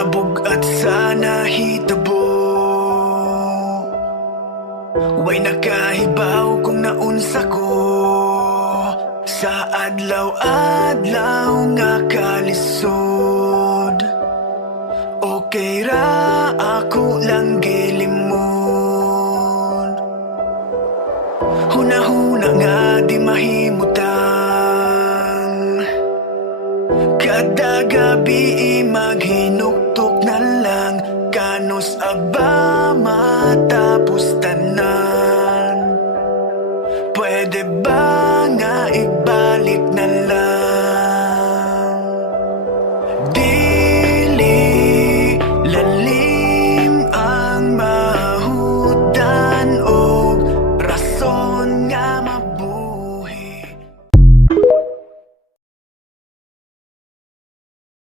Abog at sana hitabo, way nakahibaw kung naunsa ko sa adlaw-adlaw nga kalisod. Okay ra ako lang gilimod, hunahuna nga di mahimutan. Kada gabi maghinuktok na lang, kanos aba matapos tanan.